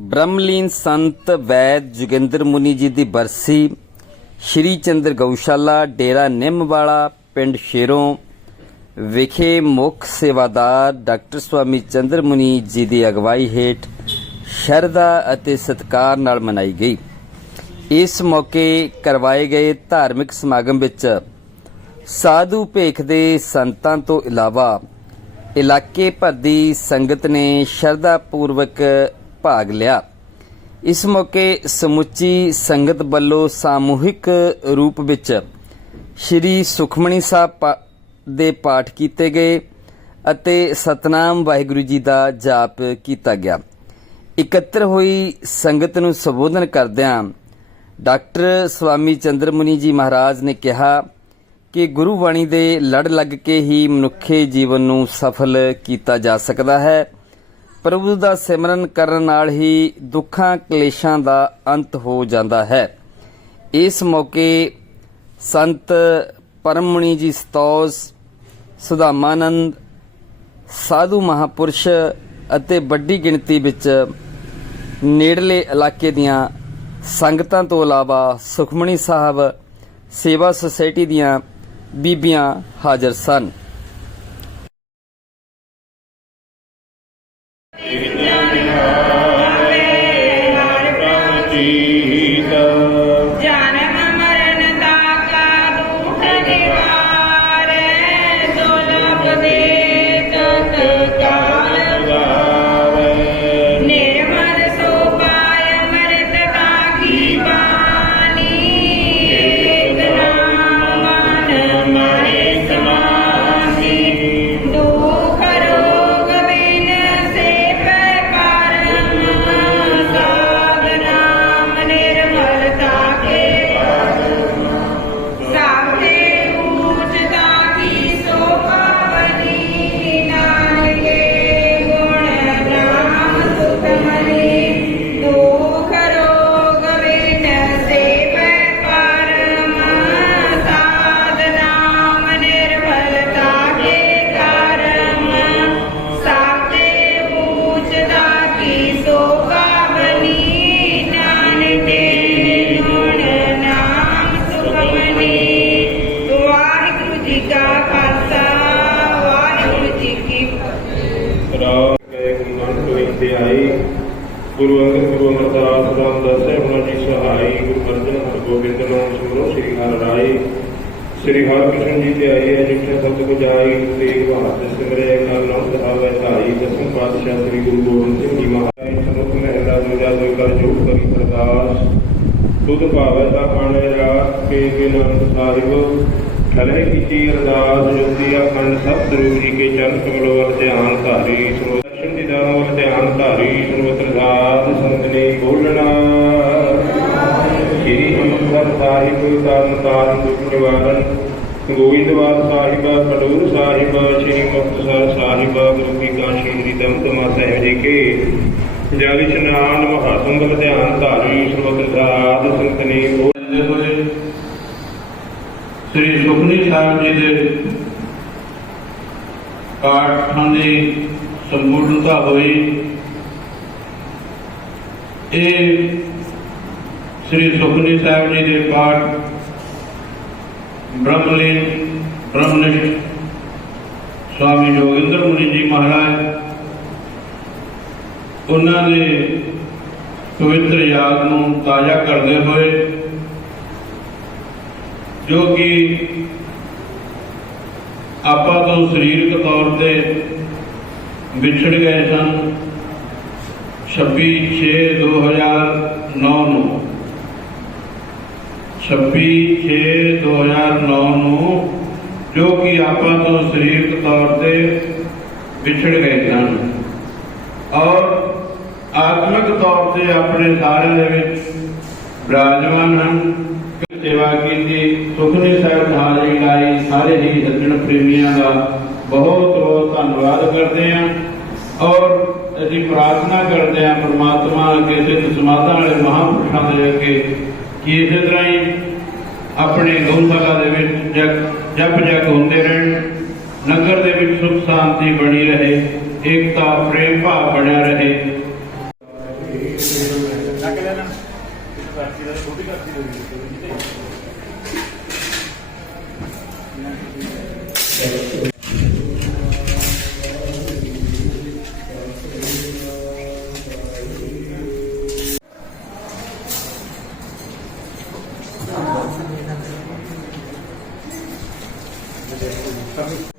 ਬ੍ਰਹਮਲੀਨ ਸੰਤ ਵੈਦ ਜੋਗਿੰਦਰ ਮੁਨੀ ਜੀ ਦੀ ਬਰਸੀ, ਸ਼੍ਰੀ ਚੰਦਰ ਗਊਸ਼ਾਲਾ, ਡੇਰਾ ਨਿੰਮਵਾਲਾ, ਪਿੰਡ ਸ਼ੇਰੋਂ ਵਿਖੇ ਮੁੱਖ ਸੇਵਾਦਾਰ ਡਾਕਟਰ ਸਵਾਮੀ ਚੰਦਰ ਮੁਨੀ ਜੀ ਦੀ ਅਗਵਾਈ ਹੇਠ ਸ਼ਰਧਾ ਅਤੇ ਸਤਿਕਾਰ ਨਾਲ ਮਨਾਈ ਗਈ। ਇਸ ਮੌਕੇ ਕਰਵਾਏ ਗਏ ਧਾਰਮਿਕ ਸਮਾਗਮ ਵਿੱਚ ਸਾਧੂ ਭੇਖ ਦੇ ਸੰਤਾਂ ਤੋਂ ਇਲਾਵਾ ਇਲਾਕੇ ਭਰ ਦੀ ਸੰਗਤ ਨੇ ਸ਼ਰਧਾ ਪੂਰਵਕ ਭਾਗ ਲਿਆ। ਇਸ ਮੌਕੇ ਸਮੁੱਚੀ ਸੰਗਤ ਵੱਲੋਂ ਸਾਮੂਹਿਕ ਰੂਪ ਵਿੱਚ ਸ਼੍ਰੀ ਸੁਖਮਣੀ ਸਾਹਿਬ ਪਾ- ਦੇ ਪਾਠ ਕੀਤੇ ਗਏ ਅਤੇ ਸਤਨਾਮ ਵਾਹਿਗੁਰੂ ਜੀ ਦਾ ਜਾਪ ਕੀਤਾ ਗਿਆ। ਇਕੱਤਰ ਹੋਈ ਸੰਗਤ ਨੂੰ ਸੰਬੋਧਨ ਕਰਦਿਆਂ ਡਾਕਟਰ ਸਵਾਮੀ ਚੰਦਰ ਮੁਨੀ ਜੀ ਮਹਾਰਾਜ ਨੇ ਕਿਹਾ ਕਿ ਗੁਰੂ ਬਾਣੀ ਦੇ ਲੜ ਲੱਗ ਕੇ ਹੀ ਮਨੁੱਖੇ ਜੀਵਨ ਨੂੰ ਸਫਲ ਕੀਤਾ ਜਾ ਸਕਦਾ ਹੈ। ਪ੍ਰਭੂ ਦਾ ਸਿਮਰਨ ਕਰਨ ਨਾਲ ਹੀ ਦੁੱਖਾਂ ਕਲੇਸ਼ਾਂ ਦਾ ਅੰਤ ਹੋ ਜਾਂਦਾ ਹੈ। ਇਸ ਮੌਕੇ ਸੰਤ ਪਰਮਮੁਨੀ ਜੀ ਸਤੋਸ ਸੁਧਾਮਾਨੰਦ ਸਾਧੂ ਮਹਾਪੁਰਸ਼ ਅਤੇ ਵੱਡੀ ਗਿਣਤੀ ਵਿੱਚ ਨੇੜਲੇ ਇਲਾਕੇ ਦੀਆਂ ਸੰਗਤਾਂ ਤੋਂ ਇਲਾਵਾ ਸੁਖਮਣੀ ਸਾਹਿਬ ਸੇਵਾ ਸੁਸਾਇਟੀ ਦੀਆਂ ਬੀਬੀਆਂ ਹਾਜ਼ਰ ਸਨ। ਜੀ ਕਾ ਖਾਲਸਾ, ਵਾਹਿਗੁਰੂ ਜੀ ਕੀ ਫਤਿਹ। ਰਾਮ ਕੈ ਗੁਰਮਨ ਗੋਇੰਦੇ ਆਈ ਗੁਰੂ ਅੰਗਦ, ਗੁਰੂ ਅਮਰਦਾਸ ਰਾਮਦਾਸ ਸਾਹਿਬ ਜੀ ਸਹਾਈ, ਗੁਰੂ ਅਰਜਨ ਹਰਗੋਬਿੰਦ ਨਾਮ ਸਿਮਰੋ ਸ੍ਰੀ ਹਰਿ ਰਾਈ ਸ੍ਰੀ ਹਰਿਕ੍ਰਿਸ਼ਨ ਜੀ ਤੇ ਆਈ ਹੈ ਜਿੱਥੇ ਸਬਦ ਬੁਝਾਈ ਤੇਗ ਬਹਾਦਰ ਸਿਮਰਿਆ ਕਰ ਨਾਮ ਸਹਾਵੈ ਧਾਈ ਦਸਮ ਪਾਤਸ਼ਾਹ ਸ੍ਰੀ ਗੁਰੂ ਗੋਬਿੰਦ ਸਿੰਘ ਜੀ ਮਹਾਰਾਜ, ਸਨੁਖ ਮਹਿਲਾ ਦੂਜਾ ਦੋ ਕਰ ਜੋਗ ਕਰੀ ਪ੍ਰਕਾਸ਼। ਤੁਧ ਭਾਵੈ ਤਾਂ ਆਣੇ ਰਾਤ ਕੇ ਕੇ ਸਾਹਿਬ। ਖਲੇ ਕੀਤੀ ਅਰਦਾਸ, ਜੁਤੀ ਅਖੰਡ ਸਤ ਗੁਰੂ ਜੀ ਕੇ ਚਰਨ ਕਮਲ ਵੱਲ ਧਿਆਨ ਧਾਰੀ ਸਰੋਦਰਸ਼ਨ ਦੀ ਦਾਨ ਵੱਲ ਧਿਆਨ ਧਾਰੀ ਸਰਵਤਰ ਸਾਧ ਸੰਤ ਬੋਲਣਾ। ਸ੍ਰੀ ਅੰਮ੍ਰਿਤਸਰ ਸਾਹਿਬ, ਤਰਨ ਤਾਰਨ ਦੁਖ ਨਿਵਾਰਨ ਗੋਇੰਦਵਾਲ ਸਾਹਿਬ ਖਡੂਰ ਸਾਹਿਬ, ਸ੍ਰੀ ਮੁਕਤਸਰ ਸਾਹਿਬ, ਗੁਰੂ ਕੀ ਕਾਸ਼ੀ ਸ੍ਰੀ ਦਮਦਮਾ ਸਾਹਿਬ ਜੀ ਕੇ। ਜਗ ਇਸ਼ਨਾਨ ਮਹਾਸੰਗਲ ਧਿਆਨ ਧਾਰੀ ਸਰਵਤਰ ਸਾਧ ਸੰਤ ਨੇ ਬੋਲ ਜਾਂਦੇ ਹੋਏ ਸ੍ਰੀ ਸੁਖਨੀ ਸਾਹਿਬ ਜੀ ਦੇ ਪਾਠਾਂ ਦੀ ਸੰਪੂਰਨਤਾ ਹੋਈ। ਇਹ ਸ੍ਰੀ ਸੁਖਨੀ ਸਾਹਿਬ ਜੀ ਦੇ ਪਾਠ ਬ੍ਰਹਮਲੀਨ ਬ੍ਰਹਮਨਿਸ਼ਟ ਸਵਾਮੀ ਜੋਗਿੰਦਰ ਮੁਨੀ ਜੀ ਮਹਾਰਾਜ, ਉਹਨਾਂ ਦੇ ਪਵਿੱਤਰ ਯਾਦ ਨੂੰ ਤਾਜ਼ਾ ਕਰਦੇ ਹੋਏ ਜੋ ਕਿ ਆਪਾਂ ਤੋਂ ਸਰੀਰਕ ਤੌਰ ਤੇ ਵਿਛੜ ਗਏ ਸਨ। 26 6 2009 ਨੂੰ 26 6 2009 ਨੂੰ ਜੋ ਕਿ ਆਪਾਂ ਤੋਂ ਸਰੀਰਕ ਤੌਰ ਤੇ ਵਿਛੜ ਗਏ ਸਨ। ਔਰ ਆਤਮਿਕ ਤੌਰ ਤੇ ਆਪਣੇ ਸਾਰੇ ਦੇ ਵਿੱਚ ਵਿਰਾਜਮਾਨ ਹਨ। सेवा की थी साहब हाजरी लाई सारे ही दर्जन प्रेमियों का बहुत बहुत धन्यवाद करते हैं और अभी प्रार्थना करते हैं परमात्मा अगे सिद्ध समाधान वाले महापुरुषों के अगे कि इस तरह ही अपने गौशाला के जग जप जग होंगे रहन नगर के सुख शांति बनी रहे, एकता प्रेम भाव बनया रहे। Tapi